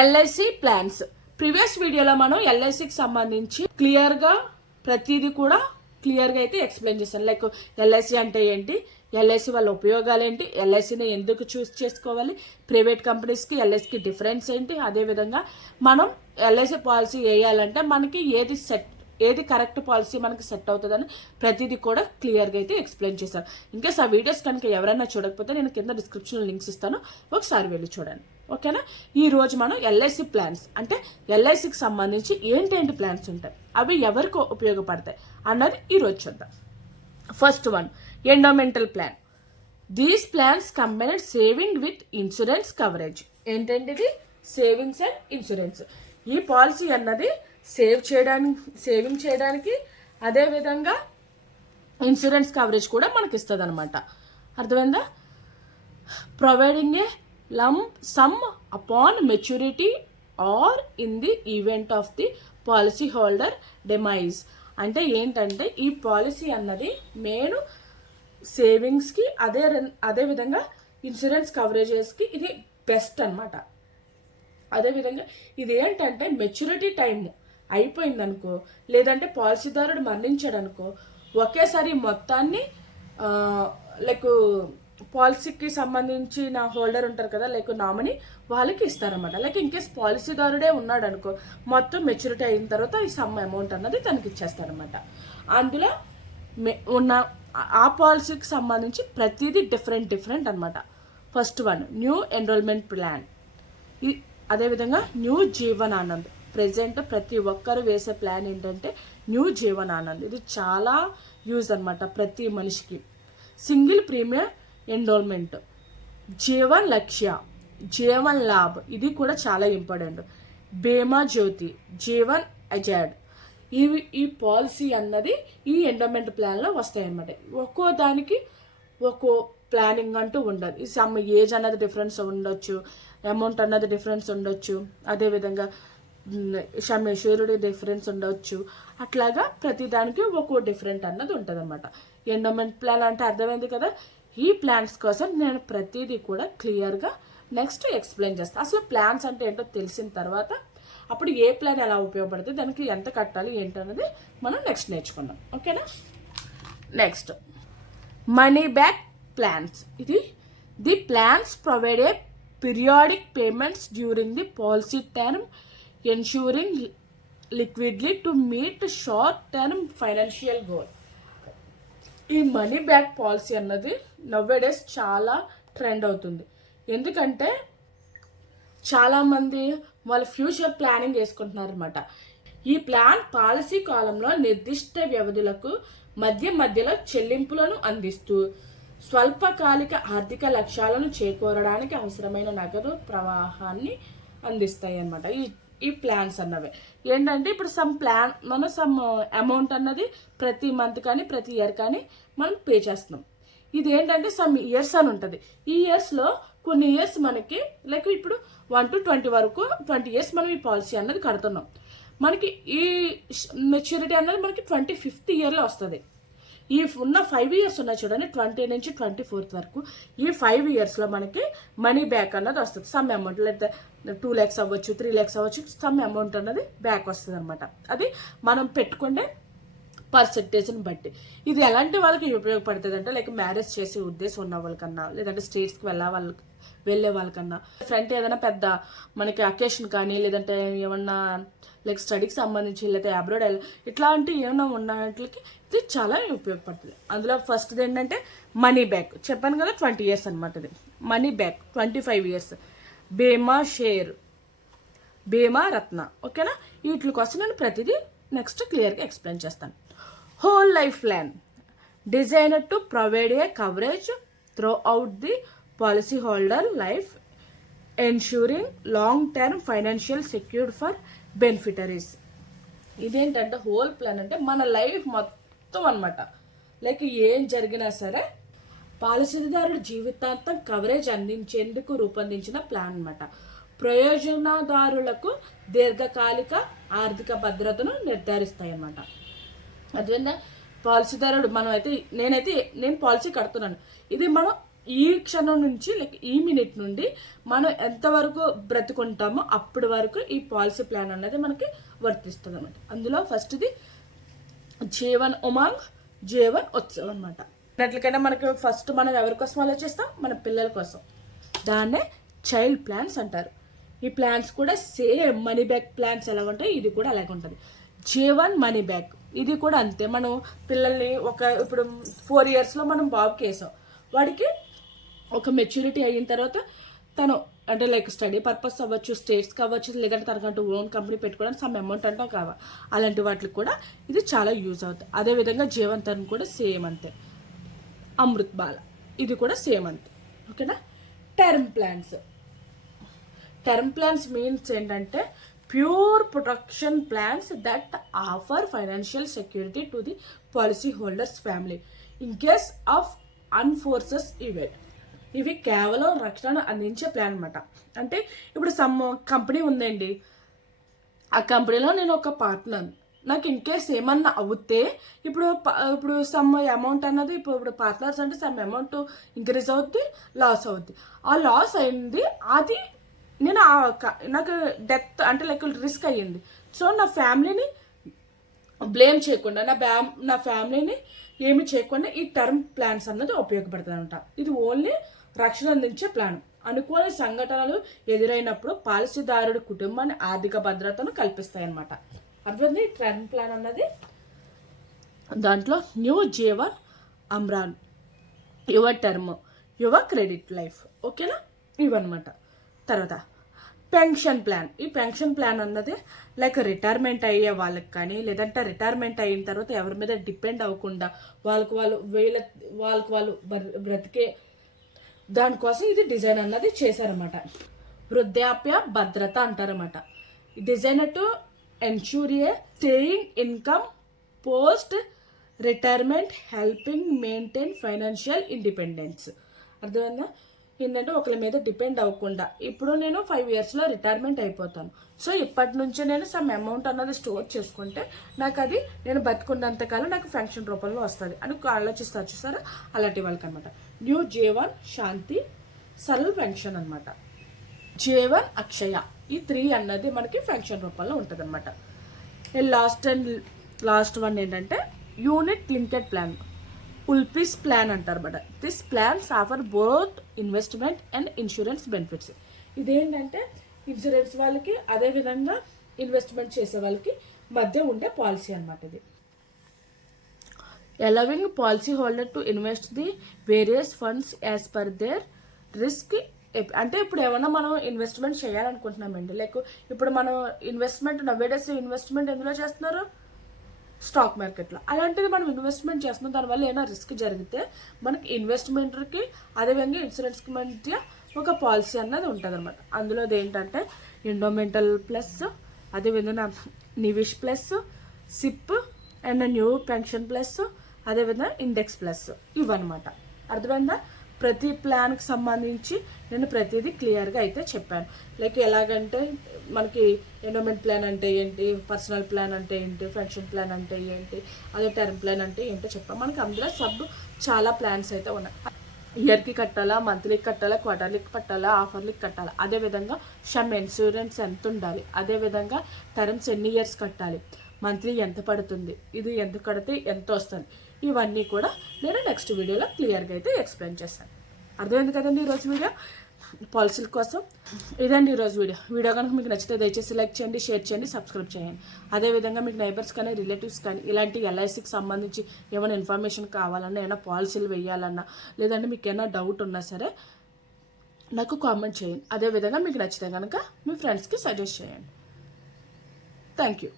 LIC plans. Previous వీడియోలో మనం ఎల్ఐసికి సంబంధించి క్లియర్గా ప్రతిదీ కూడా క్లియర్గా అయితే ఎక్స్ప్లెయిన్ చేశాను లైక్ ఎల్ఐసి అంటే ఏంటి? ఎల్ఐసి వాళ్ళ ఉపయోగాలు ఏంటి? ఎల్ఐసిని ఎందుకు చూస్ చేసుకోవాలి? ప్రైవేట్ కంపెనీస్కి ఎల్ఐసికి డిఫరెన్స్ ఏంటి? అదేవిధంగా మనం ఎల్ఐసి పాలసీ వేయాలంటే మనకి ఏది సెట్ ఏది కరెక్ట్ పాలసీ మనకి సెట్ అవుతుందని ప్రతిదీ కూడా క్లియర్గా అయితే ఎక్స్ప్లెయిన్ చేశాను ఇంకేస్ ఆ వీడియోస్ కనుక ఎవరైనా చూడకపోతే నేను కింద డిస్క్రిప్షన్లో లింక్స్ ఇస్తాను. ఒకసారి వెళ్ళి చూడండి. ఓకేనా? ఈ రోజు మనం ఎల్ఐసి ప్లాన్స్ అంటే ఎల్ఐసికి సంబంధించి ఏంటేంటి ప్లాన్స్ ఉంటాయి? అవి ఎవరికి ఉపయోగపడతాయి అన్నది ఈరోజు చూద్దాం. First one endowment plan. These plans combine saving with insurance coverage ఏంటంటే ఇది? సేవింగ్స్ అండ్ ఇన్సూరెన్స్ ఈ పాలసీ అన్నది సేవ్ చేయడానికి సేవింగ్ చేయడానికి అదేవిధంగా ఇన్సూరెన్స్ కవరేజ్ కూడా మనకి ఇస్తుంది అనమాట అర్థమైందా? Providing a lump sum upon maturity or in the event of the policy holder demise. అంటే ఏంటంటే ఈ పాలసీ అన్నది మెయిన్ సేవింగ్స్కి అదే రన్- అదే విధంగా ఇన్సూరెన్స్ కవరేజెస్కి ఇది బెస్ట్ అన్నమాట. అదేవిధంగా ఇది ఏంటంటే మెచ్యూరిటీ టైం అయిపోయిందనుకో లేదంటే పాలసీదారుడు మరణించాడు అనుకో ఒకేసారి మొత్తాన్ని లైక్ పాలసీకి సంబంధించిన హోల్డర్ ఉంటారు కదా లైక్ నామినీ వాళ్ళకి ఇస్తారన్నమాట. లైక్ ఇన్ కేస్ పాలసీదారుడే ఉన్నాడు అనుకో మొత్తం మెచ్యూరిటీ అయిన తర్వాత ఈ సమ్ అమౌంట్ అన్నది తనకి ఇచ్చేస్తారనమాట అందులో ఉన్న ఆ పాలసీకి సంబంధించి ప్రతిదీ డిఫరెంట్ డిఫరెంట్ అనమాట first one new enrolment plan. ఈ అదేవిధంగా న్యూ జీవన్ ఆనంద్ ప్రజెంట్ ప్రతి ఒక్కరు వేసే ప్లాన్ ఏంటంటే న్యూ జీవన్ ఆనంద్ ఇది చాలా యూజ్ అన్నమాట ప్రతి మనిషికి. సింగిల్ ప్రీమియర్ ఎన్రోల్మెంట్ జీవన్ లక్ష్య జీవన్ లాభ్. ఇది కూడా చాలా ఇంపార్టెంట్ బీమా జ్యోతి జీవన్ అజాడ్. ఇవి ఈ పాలసీ అన్నది ఈ ఎండోమెంట్ ప్లాన్లో వస్తాయి అన్నమాట ఒక్కో దానికి ఒక్కో ప్లానింగ్ అంటూ ఉండదు. ఈ సమ్ ఏజ్ అన్నది డిఫరెన్స్ ఉండొచ్చు అమౌంట్ అన్నది డిఫరెన్స్ ఉండొచ్చు అదేవిధంగా సమ్ షూరిటీ డిఫరెన్స్ ఉండొచ్చు. అట్లాగా ప్రతి దానికి ఒక్కో డిఫరెంట్ అన్నది ఉంటుంది అనమాట ఎండోమెంట్ ప్లాన్ అంటే అర్థమైంది కదా? ఈ ప్లాన్స్ కోసం నేను ప్రతిదీ కూడా క్లియర్గా నెక్స్ట్ ఎక్స్ప్లెయిన్ చేస్తాను అసలు ప్లాన్స్ అంటే ఏంటో తెలిసిన తర్వాత అప్పుడు ఏ ప్లాన్ ఎలా ఉపయోగపడుతుంది దానికి ఎంత కట్టాలి ఏంటన్నది మనం నెక్స్ట్ నేర్చుకుందాం. ఓకేనా? నెక్స్ట్. మనీ బ్యాక్ ప్లాన్స్ ఇది the plans provide a periodic payments during the policy term ensuring liquidly to meet short term financial goal ఈ మనీ బ్యాక్ పాలసీ అన్నది నవ్వే డేస్ చాలా ట్రెండ్ అవుతుంది. ఎందుకంటే చాలామంది వాళ్ళ ఫ్యూచర్ ప్లానింగ్ వేసుకుంటున్నారు అనమాట ఈ ప్లాన్ పాలసీ కాలంలో నిర్దిష్ట వ్యవధులకు మధ్య మధ్యలో చెల్లింపులను అందిస్తూ స్వల్పకాలిక ఆర్థిక లక్ష్యాలను చేకూరడానికి అవసరమైన నగదు ప్రవాహాన్ని అందిస్తాయి అన్నమాట ఈ ఈ ప్లాన్స్ అన్నవి. ఏంటంటే ఇప్పుడు సమ్ ప్లాన్ మనం సమ్ అమౌంట్ అన్నది ప్రతి మంత్ కానీ ప్రతి ఇయర్ కానీ మనం పే చేస్తున్నాం. ఇది ఏంటంటే సమ్ ఇయర్స్ అని ఉంటుంది. ఈ ఇయర్స్లో కొన్ని ఇయర్స్ మనకి లైక్ ఇప్పుడు వన్ టు ట్వంటీ వరకు ట్వంటీ ఇయర్స్ మనం ఈ పాలసీ అన్నది కడుతున్నాం. మనకి ఈ మెచ్యూరిటీ అన్నది మనకి ట్వంటీ ఫిఫ్త్ ఇయర్లో వస్తుంది. ఈ ఉన్న ఫైవ్ ఇయర్స్ ఉన్నాయి చూడండి ట్వంటీ నుంచి ట్వంటీ ఫోర్త్ వరకు. ఈ ఫైవ్ ఇయర్స్లో మనకి మనీ బ్యాక్ అన్నది వస్తుంది. సమ్ అమౌంట్ లేదా టూ ల్యాక్స్ అవ్వచ్చు త్రీ ల్యాక్స్ అవ్వచ్చు సమ్ అమౌంట్ అన్నది బ్యాక్ వస్తుంది అనమాట అది మనం పెట్టుకుంటే పర్సెంటేజ్ని బట్టి. ఇది ఎలాంటి వాళ్ళకి ఉపయోగపడుతుంది అంటే లైక్ మ్యారేజ్ చేసే ఉద్దేశం ఉన్న వాళ్ళకన్నా లేదంటే స్టేట్స్కి వెళ్ళే వాళ్ళకి వెళ్ళే వాళ్ళకన్నా. ఫ్రంట్ ఏదైనా పెద్ద మనకి అకేషన్ కానీ లేదంటే ఏమన్నా లైక్ స్టడీకి సంబంధించి లేకపోతే అబ్రాడ్ ఇట్లాంటివి ఏమైనా ఉన్న వాటికి ఇది చాలా ఉపయోగపడుతుంది. అందులో ఫస్ట్ది ఏంటంటే మనీ బ్యాక్ చెప్పాను కదా ట్వంటీ ఇయర్స్ అనమాట ఇది. Money back twenty five years Bima Shree. Bima Ratna. ఓకేనా? వీటి కోసం నేను ప్రతిదీ నెక్స్ట్ క్లియర్గా ఎక్స్ప్లెయిన్ చేస్తాను. Whole life plan designer to provide a coverage throughout the policy holder life ensuring long term financial secured for beneficiaries ఇదేంటంటే whole plan అంటే మన లైఫ్ మొత్తం అనమాట లైక్ ఏం జరిగినా సరే పాలసీదారుడు జీవితాంతం కవరేజ్ అందించేందుకు రూపొందించిన ప్లాన్ అనమాట ప్రయోజనదారులకు దీర్ఘకాలిక ఆర్థిక భద్రతను నిర్ధారిస్తాయి అన్నమాట. అదేవిధంగా పాలసీదారుడు మనం అయితే నేనైతే నేను పాలసీ కడుతున్నాను. ఇది మనం ఈ క్షణం నుంచి లైక్ ఈ మినిట్ నుండి మనం ఎంతవరకు బ్రతుకుంటామో అప్పటి వరకు ఈ పాలసీ ప్లాన్ అనేది మనకి వర్తిస్తుంది అనమాట అందులో ఫస్ట్ది జీవన్ ఉమాంగ్ జీవన్ ఉత్సవ్ అనమాట అట్లకైనా మనకి ఫస్ట్ మనం ఎవరి కోసం ఆలోచిస్తాం? మన పిల్లల కోసం. దాన్నే చైల్డ్ ప్లాన్స్ అంటారు. ఈ ప్లాన్స్ కూడా సేమ్ మనీ బ్యాగ్ ప్లాన్స్ ఎలా ఉంటాయి? ఇది కూడా అలాగే ఉంటుంది. జీవన్ మనీ బ్యాగ్ ఇది కూడా అంతే. మనం పిల్లల్ని ఒక ఇప్పుడు ఫోర్ ఇయర్స్లో మనం బాబుకి వేసాం. వాడికి ఒక మెచ్యూరిటీ అయిన తర్వాత తను అంటే లైక్ స్టడీ పర్పస్ అవ్వచ్చు స్టేట్స్కి అవ్వచ్చు లేదంటే తనకంటూ ఓన్ కంపెనీ పెట్టుకోవడానికి సమ్ అమౌంట్ అంటే కావా. అలాంటి వాటికి కూడా ఇది చాలా యూజ్ అవుతుంది. అదేవిధంగా జీవంతరం కూడా సేమ్ అంతే. అమృత్ బాల ఇది కూడా సేమ్ అంతే. ఓకేనా? Term plans. Term plans means ఏంటంటే pure protection plans that offer financial security to the policy holders family in case of unforeseen event ఇవి కేవలం రక్షణ అందించే ప్లాన్ అనమాట అంటే ఇప్పుడు సమ్ కంపెనీ ఉందండి. ఆ కంపెనీలో నేను ఒక పార్ట్నర్ నాకు ఇన్ కేస్ ఏమన్నా అవుతే ఇప్పుడు ప- ఇప్పుడు సమ్ అమౌంట్ అన్నది ఇప్పుడు ఇప్పుడు పార్ట్నర్స్ అంటే సమ్ అమౌంట్ ఇంక్రీజ్ అవుద్ది లాస్ అవుద్ది. ఆ లాస్ అయింది అది నేను ఆ నాకు డెత్ అంటే లైక్ రిస్క్ అయ్యింది. సో నా ఫ్యామిలీని బ్లేమ్ చేయకుండా నా బ్యా నా ఫ్యామిలీని ఏమి చేయకుండా ఈ టర్మ్ ప్లాన్స్ అన్నది ఉపయోగపడుతుంది అనమాట ఇది ఓన్లీ రక్షణ అందించే ప్లాన్. అనుకోని సంఘటనలు ఎదురైనప్పుడు పాలసీదారుడి కుటుంబాన్ని ఆర్థిక భద్రతను కల్పిస్తాయి అన్నమాట అర్థమైంది? టర్మ్ ప్లాన్ అన్నది? దాంట్లో new Jeevan Amar Yuva term Yuva credit life ఓకేనా? ఇవన్నమాట. తర్వాత పెన్షన్ ప్లాన్. ఈ పెన్షన్ ప్లాన్ అన్నది లైక్ రిటైర్మెంట్ అయ్యే వాళ్ళకి కానీ లేదంటే రిటైర్మెంట్ అయిన తర్వాత ఎవరి మీద డిపెండ్ అవ్వకుండా వాళ్ళకు వాళ్ళు వీళ్ళ వాళ్ళకు వాళ్ళు బ్రతికే దానికోసం ఇది డిజైన్ అన్నది చేశారన్నమాట. వృద్ధాప్య భద్రత అంటారన్నమాట. Design to ensure a staying income post retirement helping maintain financial independence. అర్థమైందా? ఏంటంటే ఒకరి మీద డిపెండ్ అవ్వకుండా. ఇప్పుడు నేను ఫైవ్ ఇయర్స్లో రిటైర్మెంట్ అయిపోతాను. సో ఇప్పటి నుంచి నేను సమ్ అమౌంట్ అన్నది స్టోర్ చేసుకుంటే నాకు అది నేను బతుకున్నంతకాలం నాకు ఫంక్షన్ రూపంలో వస్తుంది. అని ఆలోచిస్తారు చూసారా? అలాంటి వాళ్ళకి అనమాట న్యూ జేవన్ శాంతి సరల్ పెన్షన్ అనమాట జేవన్ అక్షయ. ఈ త్రీ అన్నది మనకి ఫంక్షన్ రూపంలో ఉంటుంది అనమాట లాస్ట్ అండ్ లాస్ట్ వన్ ఏంటంటే unit linked plan. ULIP plan అంటారు అన్నమాట. This plans offer both investment and insurance benefits ఇదేంటంటే ఇన్సూరెన్స్ వాళ్ళకి అదే విధంగా ఇన్వెస్ట్మెంట్ చేసే వాళ్ళకి మధ్య ఉండే పాలసీ అనమాట ఇది. Allowing policy holder to invest the various funds as per their risk. అంటే ఇప్పుడు ఏమన్నా మనం ఇన్వెస్ట్మెంట్ చేయాలనుకుంటున్నామండి లైక్ ఇప్పుడు మనం ఇన్వెస్ట్మెంట్ నవ్వేడేస్ ఇన్వెస్ట్మెంట్ ఎందులో చేస్తున్నారు? స్టాక్ మార్కెట్లో. అలాంటిది మనం ఇన్వెస్ట్మెంట్ చేస్తున్నాం. దానివల్ల ఏమైనా రిస్క్ జరిగితే మనకి ఇన్వెస్ట్మెంట్కి అదేవిధంగా ఇన్సూరెన్స్కి మధ్య ఒక పాలసీ అన్నది ఉంటుంది అనమాట అందులో ఏంటంటే ఎండోమెంటల్ ప్లస్ అదేవిధంగా Nivesh plus SIP and new pension plus అదేవిధంగా ఇండెక్స్ ప్లస్ ఇవన్నమాట. అర్థమైందా? ప్రతి ప్లాన్కి సంబంధించి నేను ప్రతిదీ క్లియర్గా అయితే చెప్పాను. లైక్ ఎలాగంటే మనకి ఎండోమెంట్ ప్లాన్ అంటే ఏంటి పర్సనల్ ప్లాన్ అంటే ఏంటి పెన్షన్ ప్లాన్ అంటే ఏంటి అదే టర్మ్ ప్లాన్ అంటే ఏంటో చెప్పాను మనకి అందులో సబ్ చాలా ప్లాన్స్ అయితే ఉన్నాయి. ఇయర్కి కట్టాలా మంత్లీకి కట్టాలా క్వార్టర్లీకి కట్టాలా ఆఫర్లీకి కట్టాలా అదేవిధంగా షమ్ ఇన్సూరెన్స్ ఎంత ఉండాలి అదేవిధంగా టర్మ్స్ ఎన్ని ఇయర్స్ కట్టాలి మంత్లీ ఎంత పడుతుంది ఇది ఎంత కడితే ఎంత వస్తుంది ఇవన్నీ కూడా నేను నెక్స్ట్ వీడియోలో క్లియర్గా అయితే ఎక్స్ప్లెయిన్ చేస్తాను. అర్థమైంది కదండి ఈరోజు వీడియో? పాలసీల కోసం. ఇదండి ఈరోజు వీడియో. వీడియో కనుక మీకు నచ్చితే దయచేసి లైక్ చేయండి షేర్ చేయండి సబ్స్క్రైబ్ చేయండి. అదేవిధంగా మీకు నైబర్స్ కానీ రిలేటివ్స్ కానీ ఇలాంటి ఎల్ఐసికి సంబంధించి ఏమైనా ఇన్ఫర్మేషన్ కావాలన్నా ఏమైనా పాలసీలు వేయాలన్నా లేదంటే మీకు ఏమైనా డౌట్ ఉన్నా సరే నాకు కామెంట్ చేయండి. అదేవిధంగా మీకు నచ్చితే కనుక మీ ఫ్రెండ్స్కి సజెస్ట్ చేయండి. Thank you